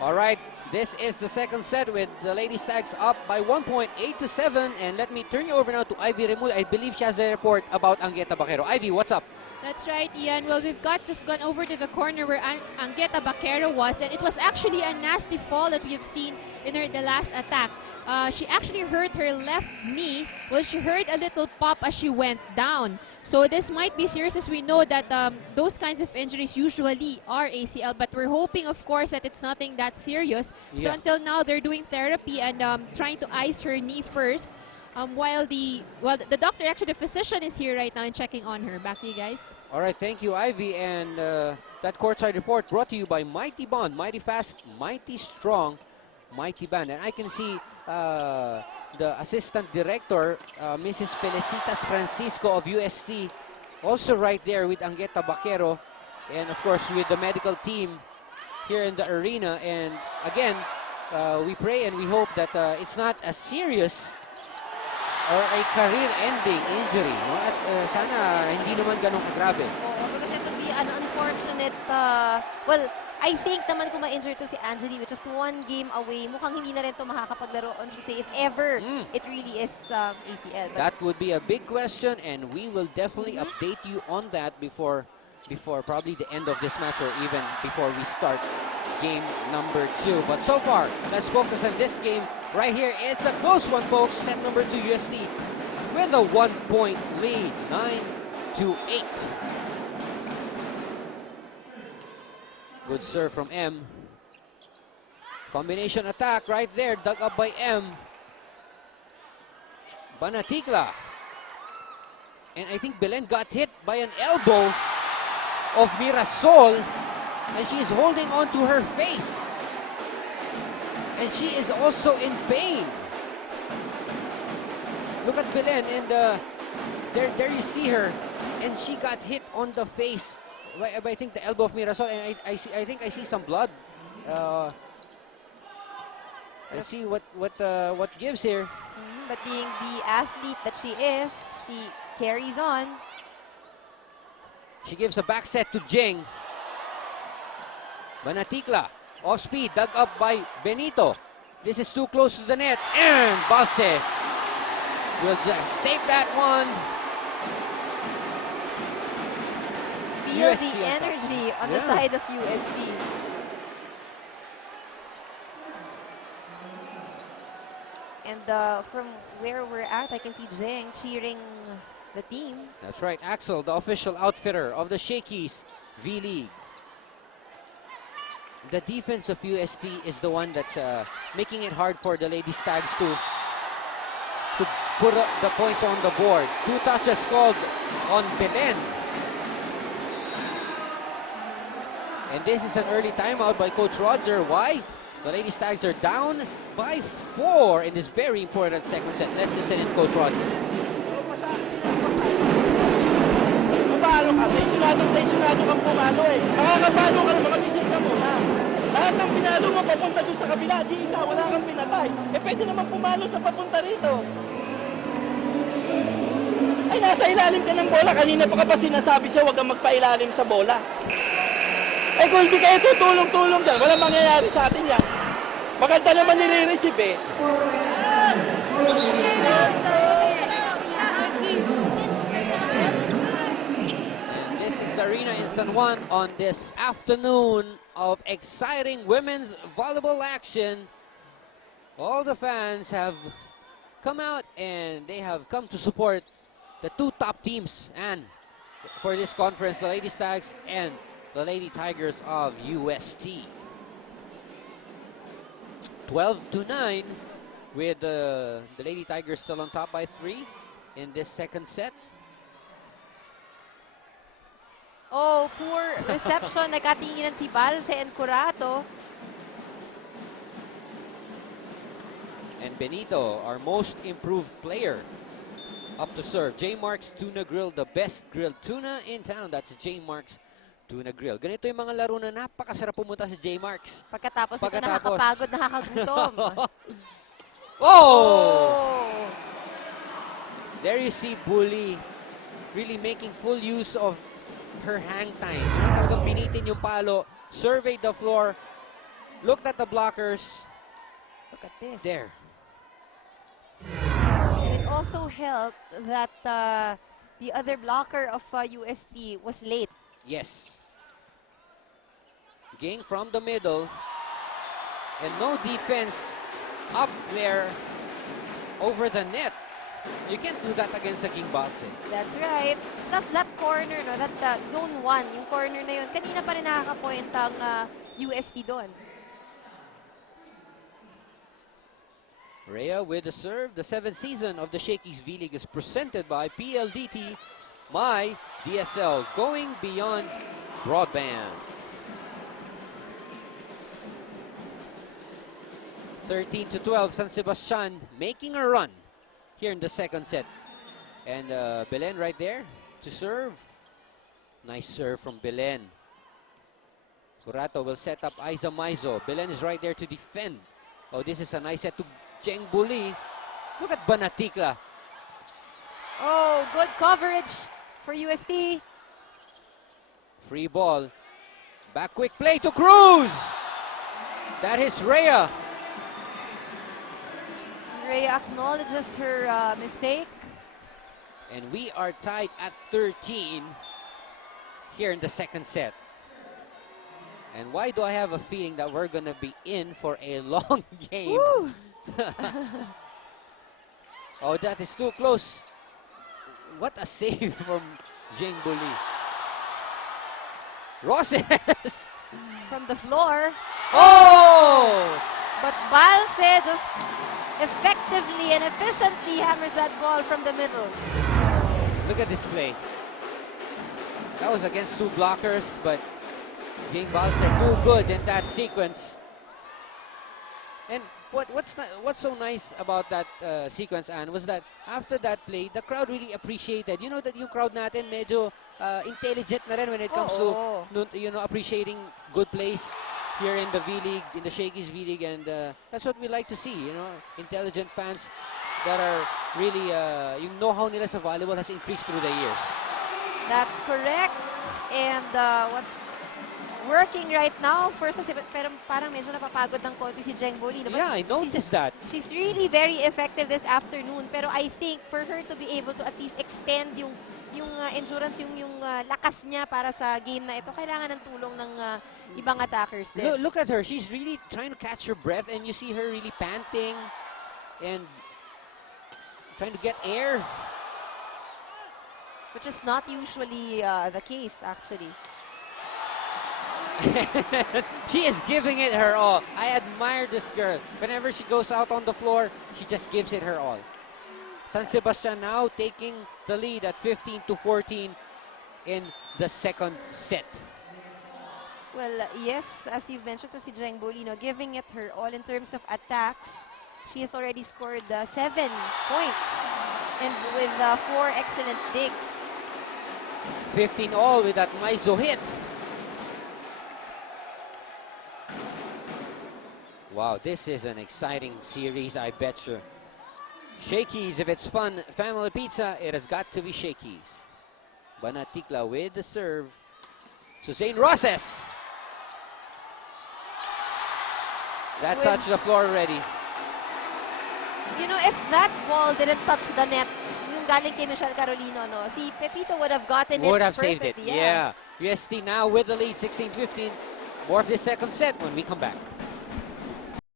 All right, this is the second set with the Lady Stags up by 1 point, 8-7. And let me turn you over now to Ivy Remul. I believe she has a report about Anguieta Baquero. Ivy, what's up? That's right, Ian. Well, we've just gone over to the corner where Anguieta Baquero was, and it was actually a nasty fall that we've seen in the last attack. She actually hurt her left knee. Well, she heard a little pop as she went down. So this might be serious, as we know that those kinds of injuries usually are ACL, but we're hoping, of course, that it's nothing that serious. So Yeah. until now, they're doing therapy and trying to ice her knee first. While the doctor, actually the physician, is here right now and checking on her. Back to you guys. All right, thank you, Ivy. And that courtside report brought to you by Mighty Bond, Mighty Fast, Mighty Strong, Mighty Band. And I can see the assistant director, Mrs. Felicitas Francisco of UST, also right there with Anguieta Baquero, and of course with the medical team here in the arena. And again, we pray and we hope that it's not as serious or a career-ending injury, no? At sana hindi naman ganun kagrabe. Oo, because it would be an unfortunate, well, I think naman kung ma-injure to si Angeli, with just one game away, mukhang hindi na rin ito makakapaglaro on Tuesday if ever it really is ACL. But That would be a big question, and we will definitely update you on that before probably the end of this match, or even before we start game number 2. But so far, let's focus on this game right here. It's a close one, folks. Set number 2 UST with a 1-point lead, 9-8. Good serve from M. Combination attack right there, dug up by M. Banaticla. And I think Belen got hit by an elbow of Mirasol, and she is holding on to her face. And she is also in pain. Look at Belen, and there you see her, and she got hit on the face by, I think, the elbow of Mirasol, and I think I see some blood. Let's see what gives here. but being the athlete that she is, she carries on. She gives a back set to Jing. Banaticla, off speed, dug up by Benito. This is too close to the net, and Balse will just take that one. Feel UST the on top. energy on the Yeah. side of UST. And from where we're at, I can see Zheng cheering the team. That's right, Axel, the official outfitter of the Shakey's V-League. The defense of UST is the one that's making it hard for the Lady Stags to put up the points on the board. 2 touches called on Belen. And this is an early timeout by Coach Roger. Why? The Lady Stags are down by 4 in this very important second set. Let's listen in Coach Roger. Pumalo ka, tensyonado kang pumalo eh. Makakapalo ka na, makabisig ka muna. Lahat ng pinalo mo papunta doon sa kabila, di isa, wala kang pinatay. Eh pwede naman pumalo sa papunta rito. Ay, nasa ilalim ka ng bola, kanina pa ka pa sinasabi siya, huwag kang magpailalim sa bola. Eh kung hindi kayo tutulong-tulong dyan, walang mangyayari sa atin yan. Maganda naman nire-receive eh. This is the arena in San Juan on this afternoon of exciting women's volleyball action. All the fans have come out and they have come to support the 2 top teams, and for this conference, the Lady Stags and the Lady Tigers of UST. 12-9 with the Lady Tigers still on top by 3 in this second set. Oh, poor reception. Nagkatinginan si Balse and Curato. And Benito, our most improved player, up to serve. J. Mark's Tuna Grill, the best grilled tuna in town. That's J. Mark's Tuna Grill. Ganito yung mga laro na napakasarap pumunta sa J. Mark's. Pagkatapos ito nakakapagod, nakakagutom. Oh! There you see Bully really making full use of her hang time. Talagang binitin yung palo, surveyed the floor, looked at the blockers. Look at this. There. And it also helped that the other blocker of UST was late. Yes. Ging from the middle. And no defense up there over the net. You can't do that against a King Balse. That's right. Plus that corner, no, that zone 1, yung corner na yun, kanina pa rin nakaka-point ang UST doon. Rhea with the serve. The 7th season of the Shakey's V-League is presented by PLDT, My DSL, going beyond broadband. 13-12, San Sebastian making a run here in the second set. And Belen right there to serve. Nice serve from Belen. Curato will set up Aiza Maizo. Belen is right there to defend. Oh, this is a nice set to Jeng Buli. Look at Banatikla. Oh, good coverage for UST. Free ball. Back quick play to Cruz. That is Rhea. Rhea acknowledges her mistake. And we are tied at 13 here in the second set. And why do I have a feeling that we're going to be in for a long game? Woo! Oh, that is too close. What a save from Jeng Buli. Roses! From the floor. Oh! But Balse just effectively and efficiently hammers that ball from the middle. Look at this play. That was against two blockers, but King Balse too good in that sequence. And what's so nice about that sequence, Anne, was that after that play, the crowd really appreciated. You know that yung crowd natin medyo intelligent na rin when it comes to appreciating good plays here in the V-League, in the Shakey's V-League, and that's what we like to see. You know, intelligent fans that are really yung know-how nila sa volleyball has increased through the years. That's correct. And what's working right now for pero parang medyo napapagod ng konti si Jeng Buli. Yeah, I noticed that. She's really very effective this afternoon, pero I think for her to be able to at least extend yung endurance, yung lakas niya para sa game na ito, kailangan ng tulong ng ibang attackers din. Look at her. She's really trying to catch her breath, and you see her really panting and trying to get air. Which is not usually the case, actually. She is giving it her all. I admire this girl. Whenever she goes out on the floor, she just gives it her all. San Sebastian now taking the lead at 15-14 in the second set. Well, yes, as you've mentioned to si Jeng Buli, giving it her all in terms of attacks. She has already scored 7 points and with 4 excellent digs. 15 all with that Maizo hit. Wow, this is an exciting series, I bet you. Shakey's, if it's fun, family pizza, it has got to be Shakey's. Banatikla with the serve. Suzanne Roses. That touched the floor already. You know, if that ball didn't touch the net, yung galing kay Michelle Carolino, si Pepito would have gotten it Would have saved it, perfectly, yeah. UST now with the lead, 16-15. More of this second set when we come back.